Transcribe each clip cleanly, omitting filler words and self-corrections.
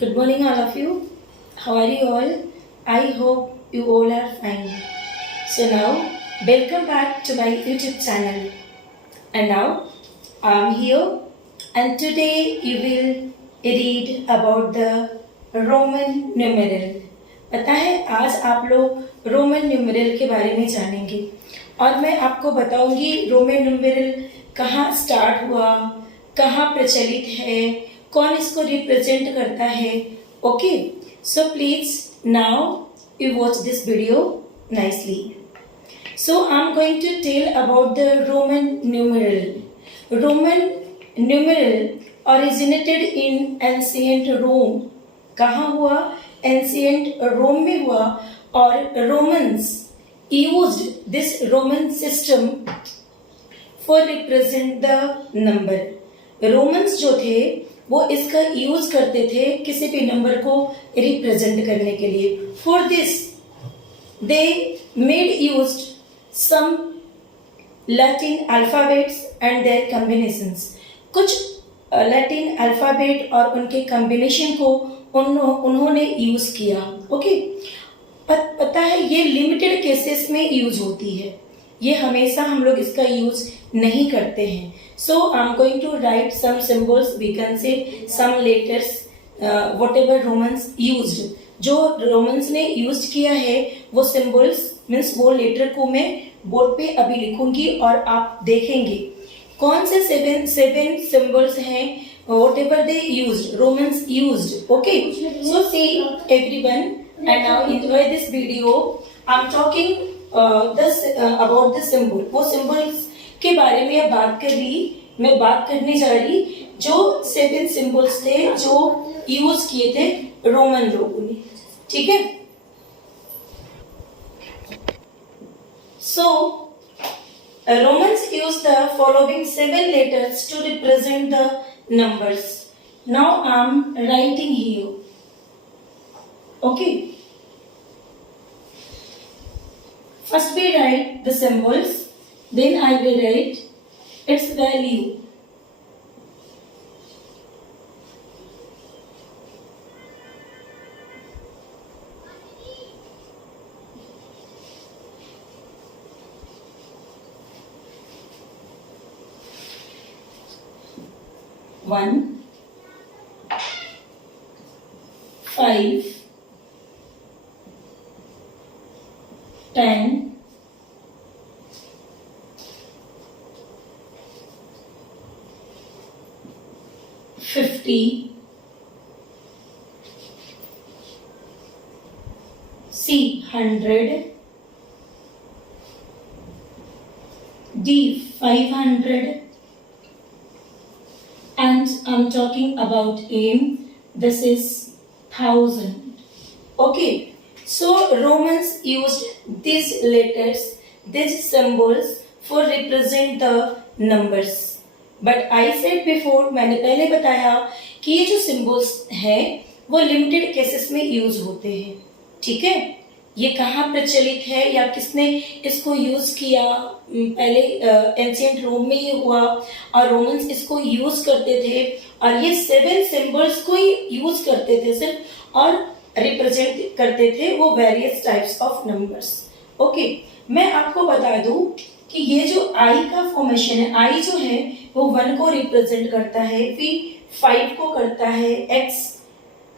Good morning, all of you. How are you all? I hope you all are fine. So now, welcome back to my YouTube channel. And now, I'm here, and today you will read about the Roman numeral. पता है आज आप लोग Roman numeral के बारे में जानेंगे और मैं आपको बताऊंगी रोमन न्यूमेरल कहाँ स्टार्ट हुआ, कहाँ प्रचलित है, कौन इसको रिप्रेजेंट करता है. Okay, so please now you watch this video nicely. So I am going to tell about the Roman numeral. Roman numeral originated in ancient Rome. कहाँ हुआ? एंशिएंट रोम में हुआ और Romans used this Roman system for represent the number. Romans जो थे वो इसका use करते थे किसी भी नंबर को रिप्रेजेंट करने के लिए. For this they made used some Latin alphabets and their combinations. कुछ लैटिन अल्फाबेट और उनके कॉम्बिनेशन को उन्होंने यूज किया. ओके, पता है ये लिमिटेड केसेस में यूज होती है, ये हमेशा हम लोग इसका यूज नहीं करते हैं. So I am going to write some symbols, we can say some letters whatever Romans used. जो रोमन्स ने यूज किया है वो सिंबल्स मीन्स वो लेटर को मैं बोर्ड पे अभी लिखूंगी और आप देखेंगे कौन से सेवन सिंबल्स हैं whatever they used, Romans used. Okay, so see everyone and now enjoy this video. I am talking about the symbol. वो सिंबल्स के बारे में मैं बात करने जा रही जो 7 सिंबल्स थे जो यूज किए थे रोमन लोगों ने. ठीक है, so Romans use the following 7 letters to represent the numbers. Now I am writing here. Okay, first we write the symbols, then I will write its value. One, 5, 10, 50, C 100, D 500, and I'm talking about M. This is 1000. Okay, so Romans used these letters, these symbols for represent the numbers. But I said before, मैंने पहले बताया कि ये जो symbols हैं वो limited cases में use होते हैं. ठीक है, ये कहाँ प्रचलित है या किसने इसको यूज किया? पहले एंशिएंट रोम में ये हुआ और रोमन्स इसको यूज करते थे और ये 7 सिंबल्स को ही यूज करते थे सिर्फ और रिप्रेजेंट करते थे वो various types of numbers. Okay, मैं आपको बता दूं कि ये जो आई का फॉर्मेशन है, आई जो है वो 1 को रिप्रेजेंट करता है, पी 5 को करता है, एक्स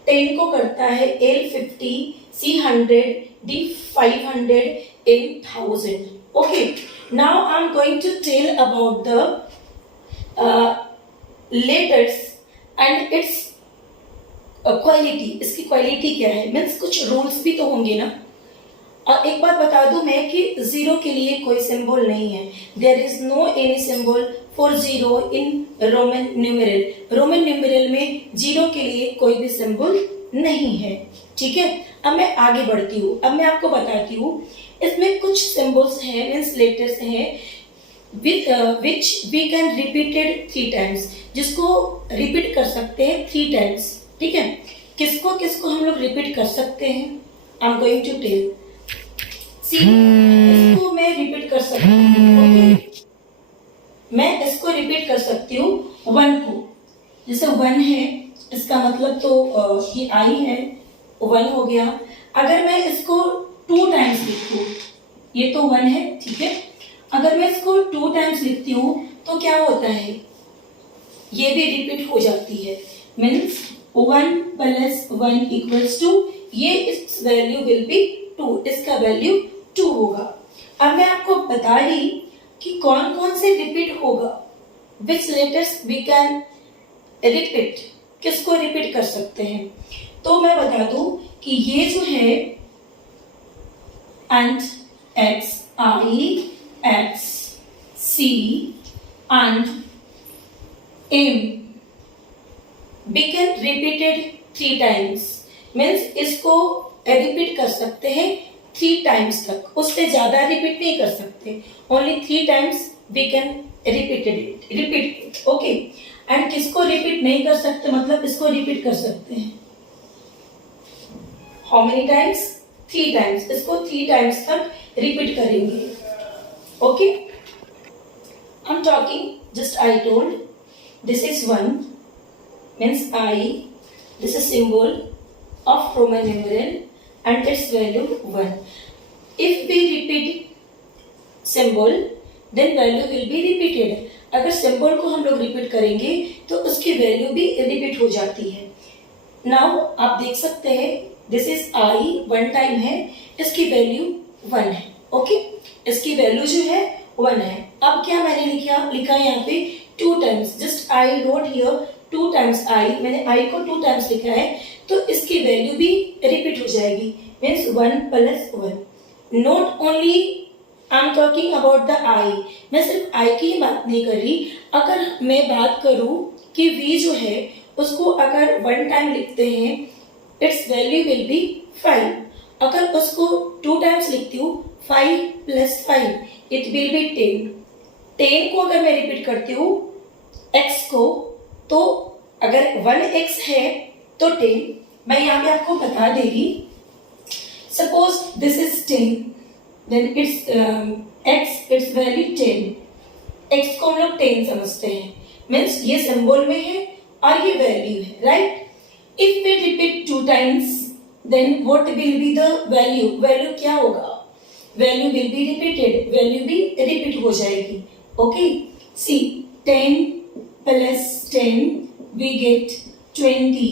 10 को करता है, L 50, C 100, D 500, M 1000. Okay, now I'm going to tell about the letters and its quality. इसकी क्वालिटी क्या है? मीन्स कुछ रूल्स भी तो होंगे ना. और एक बात बता दूं मैं कि 0 के लिए कोई सिंबल नहीं है. There is no any symbol for 0 in Roman numeral. Roman numeral में 0 के लिए कोई भी सिंबल नहीं है. ठीक है, अब मैं आगे बढ़ती हूँ. अब मैं आपको बताती हूँ इसमें कुछ सिंबल्स हैं मीन्स लेटर्स हैं which we can repeated 3 times, जिसको रिपीट कर सकते हैं 3 टाइम्स. ठीक है, किसको किसको हम लोग रिपीट कर सकते हैं? I am going to tell. See, इसको मैं रिपीट कर सकती हूँ. ओके, मैं इसको रिपीट कर सकती हूँ 1 को. जैसे 1 है, इसका मतलब तो ये I है, 1 हो गया। अगर मैं इसको 2 टाइम्स लिखूं, ये तो 1 है, ठीक है। अगर मैं इसको 2 टाइम्स लिखती हूँ तो क्या होता है, ये भी रिपीट हो जाती है। मीन्स 1 प्लस 1 इक्वल्स टू, ये इस वैल्यू विल बी 2, इसका वैल्यू 2 होगा। अब मैं आपको बता रही कि कौन कौन से रिपीट होगा, विच लेटर्स वी कैन रिपीट, किसको रिपीट कर सकते हैं। तो मैं बता दूं कि ये जो है and x, I, x, c and m become repeated 3 times, means इसको रिपीट कर सकते हैं 3 टाइम्स तक, उससे ज्यादा रिपीट नहीं कर सकते, only 3 times we can repeat it, okay. And किसको रिपीट नहीं कर सकते, मतलब इसको रिपीट कर सकते हैं हाउ मेनी टाइम्स, 3 टाइम्स, इसको 3 टाइम्स तक रिपीट करेंगे, okay. I am talking, just I told this is 1 means I, this is symbol of Roman numeral and its value 1. If we repeat symbol then value will be repeated. अगर symbol को हम लोग repeat करेंगे तो उसकी value भी repeat हो जाती है। नाउ आप देख सकते हैं दिस इज I, 1 टाइम है, इसकी वैल्यू 1 है, ओके। इसकी वैल्यू जो है 1 है। अब क्या मैंने लिखा यहाँ पे 2 times, just I wrote here 2 times I, मैंने I को 2 टाइम्स लिखा है, तो इसकी वैल्यू भी रिपीट हो जाएगी, means 1 plus 1। Not only I am talking about the I, मैं सिर्फ I की बात नहीं कर रही। अगर मैं बात करूं कि V जो है उसको अगर 1 टाइम लिखते हैं, इट्स वैल्यू विल बी 5। अगर उसको 2 टाइम्स लिखती हूँ, 5 प्लस 5 इट विल बी 10। 10 को अगर मैं रिपीट करती हूँ x को, तो अगर 1x है तो 10, मैं यहाँ पे आपको बता देगी, suppose this is 10, then it's x, it's value 10, x को हम लोग 10 समझते हैं, मीन्स ये सिंबल में है और ये वैल्यू है, right. If we repeat 2 times then what will be the value, value क्या होगा, value will be repeated, value भी रिपीट हो जाएगी, okay. See 10 plus 10 we get 20.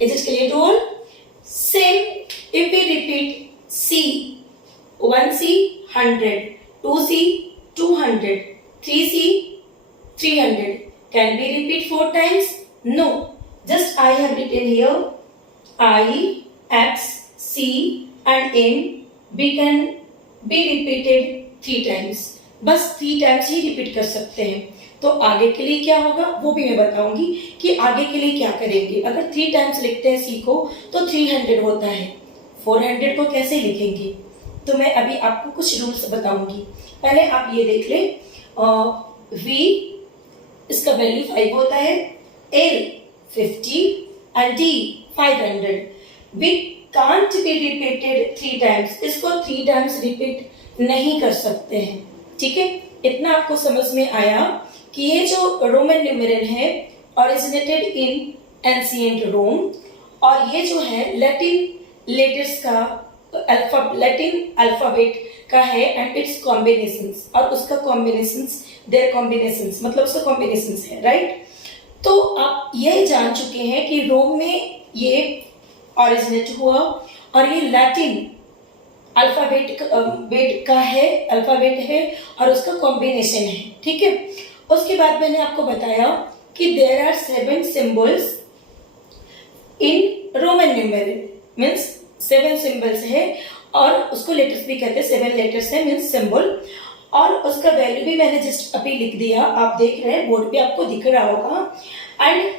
Is it clear to all? Same if we repeat C, 1C 100, 2C 200, 3C 300. Can we repeat 4 times? No. Just I have written here I, X, C and M we can be repeated 3 times. बस 3 times ही repeat कर सकते हैं। तो आगे के लिए क्या होगा वो भी मैं बताऊंगी कि आगे के लिए क्या करेंगे। अगर 3 टाइम्स लिखते हैं सी को तो 300 होता है, 400 को कैसे लिखेंगे, तो मैं अभी आपको कुछ रूल्स बताऊंगी। पहले आप ये देख लें, V इसका वैल्यू 5 होता है, L 50 और D 500। We can't be repeated 3 times, इसको 3 टाइम्स रिपीट नहीं कर सकते हैं, ठीक है। इतना आपको समझ में आया कि ये जो रोमन न्यूमेरल है ओरिजिनेटेड इन एंशिएंट रोम, और ये जो है लैटिन लेटर्स का लैटिन अल्फाबेट का है एंड इट्स कॉम्बिनेशंस, और उसका कॉम्बिनेशंस देयर कॉम्बिनेशंस मतलब उसका कॉम्बिनेशंस है, राइट। तो आप ये जान चुके हैं कि रोम में ये ओरिजिनेट हुआ और ये लैटिन अल्फाबेट का है, अल्फाबेट है और उसका कॉम्बिनेशन है, ठीक है। उसके बाद मैंने आपको बताया कि there are 7 symbols in Roman numeral, means 7 symbols है और उसको लेटर्स भी कहते हैं, 7 लेटर्स है मीन्स सिंबल, और उसका वैल्यू भी मैंने जस्ट अभी लिख दिया, आप देख रहे हैं बोर्ड पे आपको दिख रहा होगा। And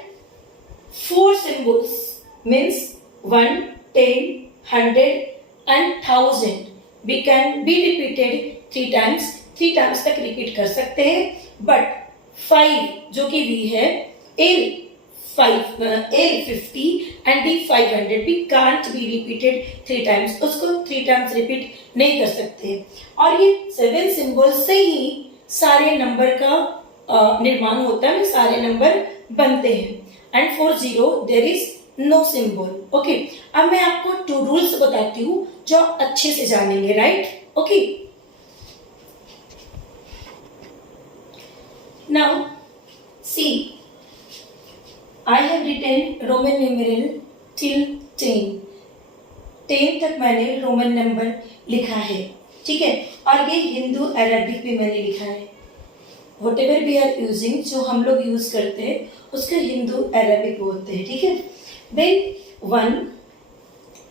4 symbols means 1, 10, 100 and 1000 we can be repeated 3 times, 3 times तक रिपीट कर सकते हैं। बट 5 जो कि V है, L 50 and D 500 भी can't be repeated 3 टाइम्स, उसको 3 टाइम्स रिपीट नहीं कर सकते। और ये 7 सिंबल से ही सारे नंबर का निर्माण होता है, सारे नंबर बनते हैं, and for 0 there is no symbol. Okay, अब मैं आपको 2 रूल्स बताती हूँ जो आप अच्छे से जानेंगे, right? Okay, now see, I have written Roman numeral till 10 तक मैंने रोमन नंबर लिखा है, ठीक है, और ये हिंदू अरेबिक भी मैंने लिखा है। Whatever we are using, जो हम लोग यूज करते हैं उसका हिंदू अरेबिक बोलते हैं, ठीक है। देन 1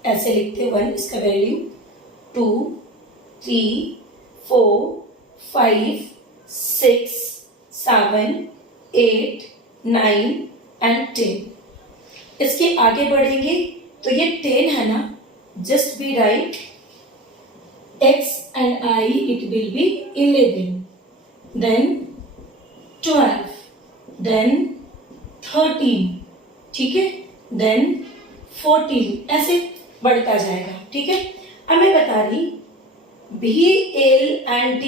ऐसे लिखते हैं, 1 इसका वैल्यू 2 3 4 5 6 7 8 9 एंड 10। इसके आगे बढ़ेंगे तो ये 10 है ना, just be right x and I, it will be 11, then 12, then 13, ठीक है, then 14, ऐसे बढ़ता जाएगा, ठीक है। अब मैं बता रही, B, L and D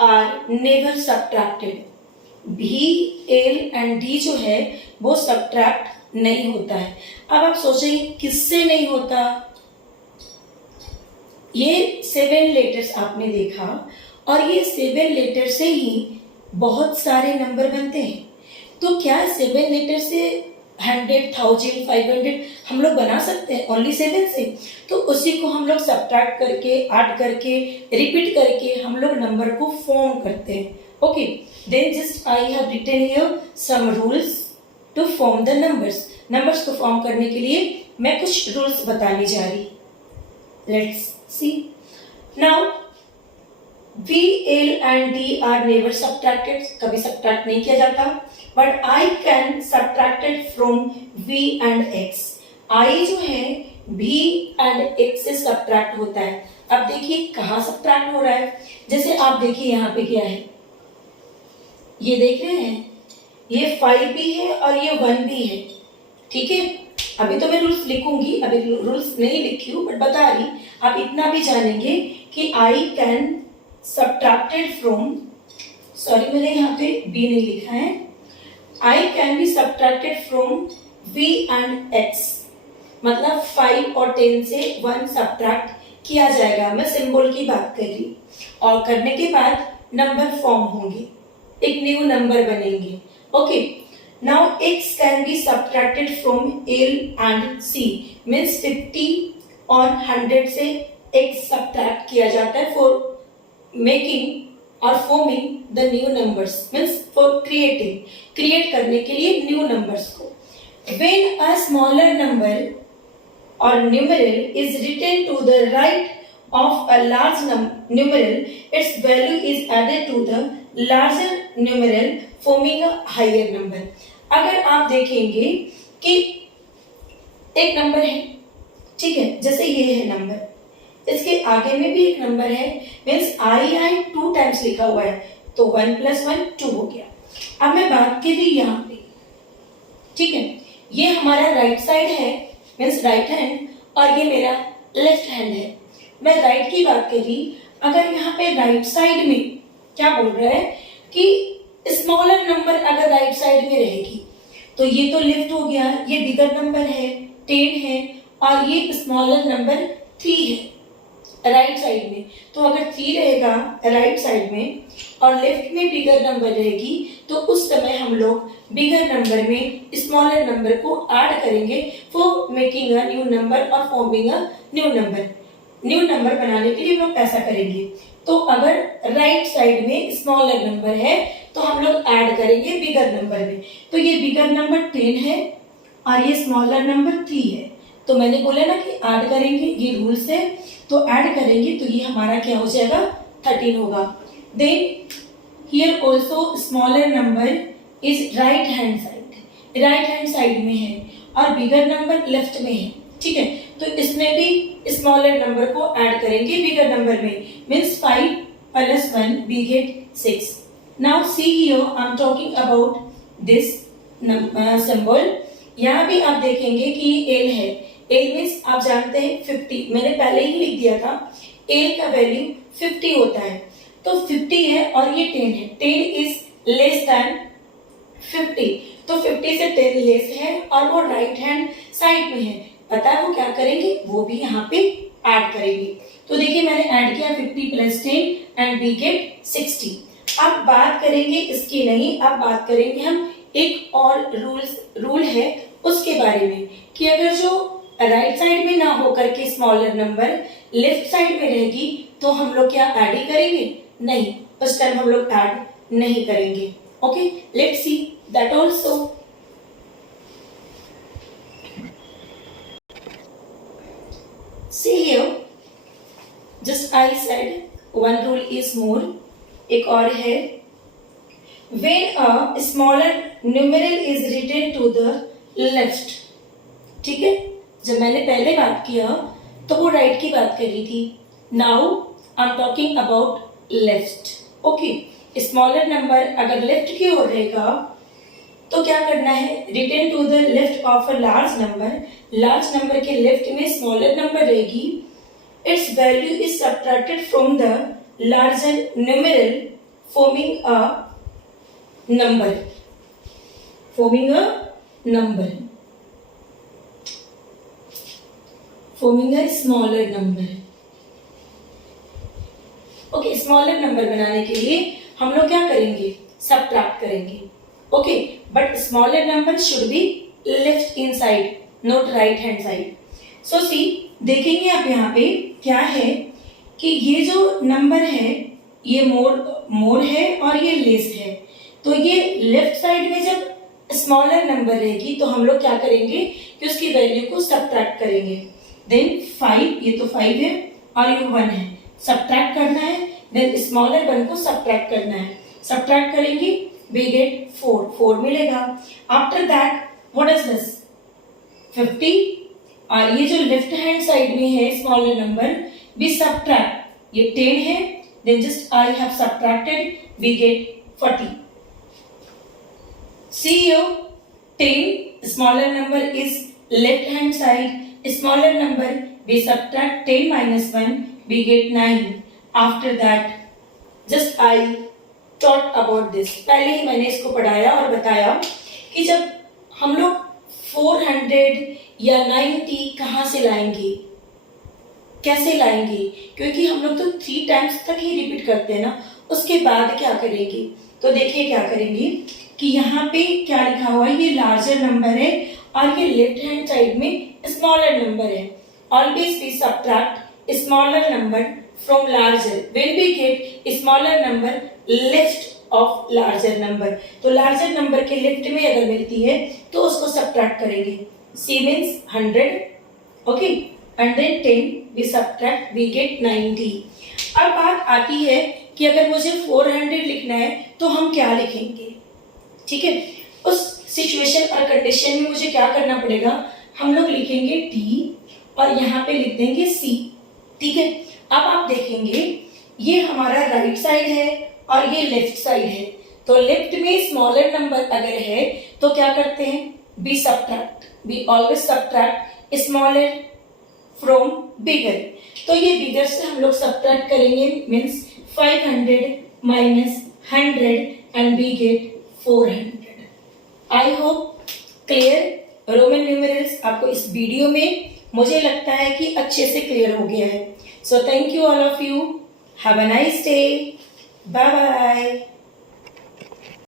are never subtracted। B, L and D जो है वो सब्ट्रैक्ट नहीं होता है। अब आप सोचेंगे किससे नहीं होता? ये 7 लेटर्स आपने देखा, और ये 7 लेटर से ही बहुत सारे नंबर बनते हैं। तो क्या 7 लेटर से 100, 1000, 500 हम लोग बना सकते हैं ओनली 7 से? तो उसी को हम लोग सब्ट्रैक्ट करके, ऐड करके, रिपीट करके हम लोग नंबर को फॉर्म करते हैं। Okay, then just I have written here some rules to form the numbers. Numbers को फॉर्म करने के लिए मैं कुछ रूल्स बताने जा रही। Let's see. Now V, L and D are never subtracted, कभी सब्ट्रैक्ट नहीं किया जाता, but I can subtract it from V and X। I जो है V and X से सब्ट्रैक्ट होता है। अब देखिए कहाँ सब्ट्रैक्ट हो रहा है, जैसे आप देखिए यहाँ पे क्या है, ये देख रहे हैं, ये 5 भी है और ये 1 भी है, ठीक है। अभी तो मैं रूल्स लिखूंगी, अभी रूल्स नहीं लिखी हूँ बट बता रही, आप इतना भी जानेंगे कि I can subtracted from, sorry मैंने यहाँ पे बी नहीं लिखा है, I can be subtracted from V and X, मतलब 5 और 10 से 1 सब्ट्रैक्ट किया जाएगा। मैं सिंबल की बात कर रही, और करने के बाद नंबर फॉर्म होंगे, एक न्यू नंबर बनेंगे। Okay, now x can be subtracted from L and C, means 50 और 100 से x subtract किया जाता है for making और forming the new numbers, means for create करने के लिए new numbers को। When a smaller number or numeral is written to the right of a large numeral, its value is added to the larger numeral forming a higher number। अगर आप देखेंगे कि एक number है, ठीक है, जैसे ये है नंबर, इसके आगे में भी एक नंबर है, मीन्स आई 2 टाइम्स लिखा हुआ है, तो 1 + 1 2 हो गया। अब मैं बात कर रही यहाँ पे, ठीक है, ये हमारा राइट साइड है, मीन्स राइट हैंड, और ये मेरा लेफ्ट हैंड है। मैं राइट की बात कर रही, अगर यहाँ पे राइट साइड में क्या बोल रहा है कि स्मॉलर नंबर अगर राइट साइड में रहेगी, तो ये तो लेफ्ट हो गया, ये बिगर नंबर है 10 है, और ये स्मॉलर नंबर 3 है राइट साइड में। तो अगर 3 रहेगा राइट साइड में और लेफ्ट में बिगर नंबर रहेगी, तो उस समय हम लोग बिगर नंबर में स्मॉलर नंबर को ऐड करेंगे for making a new number और forming a new number. New number बनाने के लिए हम लोग ऐसा करेंगे। तो अगर राइट साइड में स्मॉलर नंबर है तो हम लोग ऐड करेंगे बिगर नंबर में। तो ये बिगर नंबर 10 है और ये स्मॉलर नंबर 3 है, तो मैंने बोला ना कि ऐड करेंगे, ये रूल्स है, तो ऐड करेंगे तो ये हमारा क्या हो जाएगा 13 होगा। Then here also smaller number is right hand side, right hand side में है, और बिगर नंबर लेफ्ट में है, ठीक है। तो इसमें भी स्मॉलर नंबर को ऐड करेंगे बिगर नंबर में, means 5 + 1 we get 6। Now see here I am talking about this symbol। यहाँ भी आप देखेंगे कि L है, L मीन्स आप जानते हैं 50, मैंने पहले ही लिख दिया था, L का वैल्यू 50 होता है, तो 50 है और ये 10 है, 10 is less than 50, तो 50 से 10 लेस है और वो राइट हैंड साइड में है, पता है वो क्या करेंगे, वो भी यहाँ पे ऐड करेंगे। तो देखिए मैंने ऐड किया 50 प्लस 10 एंड वी गेट 60। अब बात करेंगे इसकी नहीं, अब बात करेंगे हम एक और रूल है उसके बारे में कि अगर जो राइट साइड में ना होकर के स्मॉलर नंबर लेफ्ट साइड में रहेगी तो हम लोग क्या ऐड ही करेंगे, नहीं, उस टाइम हम लोग ऐड नहीं करेंगे। Okay, let's see that also. See here, just I said one rule is more, एक और है, when a smaller numeral is written to the left, ठीक है, जब मैंने पहले बात किया तो वो राइट की बात कर रही थी, now I'm talking about left। Okay, smaller number अगर लेफ्ट की ओर रहेगा तो क्या करना है, return to the left of a large number, large number के लेफ्ट में स्मॉलर नंबर रहेगी, it's value is subtracted from the larger numeral forming a number, forming a number, forming a smaller number. Okay, smaller number बनाने के लिए हम लोग क्या करेंगे, सब्ट्रैक्ट करेंगे। Okay, but smaller number should be left in side, not right hand side. So see, देखेंगे आप यहाँ पे क्या है कि ये जो नंबर है ये मोर है और ये लेस है, तो ये लेफ्ट साइड में जब स्मॉलर नंबर रहेगी तो हम लोग क्या करेंगे कि उसकी वैल्यू को सब्ट्रैक्ट करेंगे। देन 5, ये तो 5 है और ये 1 है, सब्ट्रैक्ट करना है, देन स्मॉलर 1 को सब्ट्रैक्ट करना है, सब्ट्रैक्ट करेंगे we get 4 मिलेगा। After that what is this 50, और ये जो लेफ्ट हैंड साइड में है स्मॉलर नंबर we subtract, ये 10 है, then just I have subtracted, we get 40। See here, 10 smaller number is left hand side, smaller number we subtract 10 minus 1, we get 9। After that just I taught about this, पहले ही मैंने इसको पढ़ाया और बताया कि जब हम लोग 400 या 90 कहाँ से लाएंगे, कैसे लाएंगे, क्योंकि हम लोग तो 3 टाइम्स तक ही रिपीट करते हैं ना, उसके बाद क्या करेंगे, तो देखिए क्या करेंगे कि यहाँ पे क्या लिखा हुआ है, ये लार्जर नंबर है और ये लेफ्ट हैंड साइड में स्मॉलर नंबर है। Always we subtract smaller number from larger when we get smaller number left of larger number, तो लार्जर नंबर के लेफ्ट में अगर मिलती है तो उसको सब्ट्रैक्ट करेंगे। C means 100, okay, and then 10 we subtract, we get 90। अब बात आती है कि अगर मुझे 400 लिखना है तो हम क्या लिखेंगे, ठीक है, उस सिचुएशन और कंडीशन में मुझे क्या करना पड़ेगा, हम लोग लिखेंगे टी और यहाँ पे लिख देंगे सी, ठीक है। अब आप देखेंगे ये हमारा राइट साइड है और ये लेफ्ट साइड है, तो लेफ्ट में स्मॉलर नंबर अगर है तो क्या करते हैं, we subtract, we always subtract smaller from bigger, तो ये बिगर से हम लोग सब्ट्रैक्ट करेंगे, means 500 minus 100 and we get 400। I hope clear Roman numerals आपको इस वीडियो में मुझे लगता है कि अच्छे से क्लियर हो गया है। So thank you all of you, have a nice day, bye bye.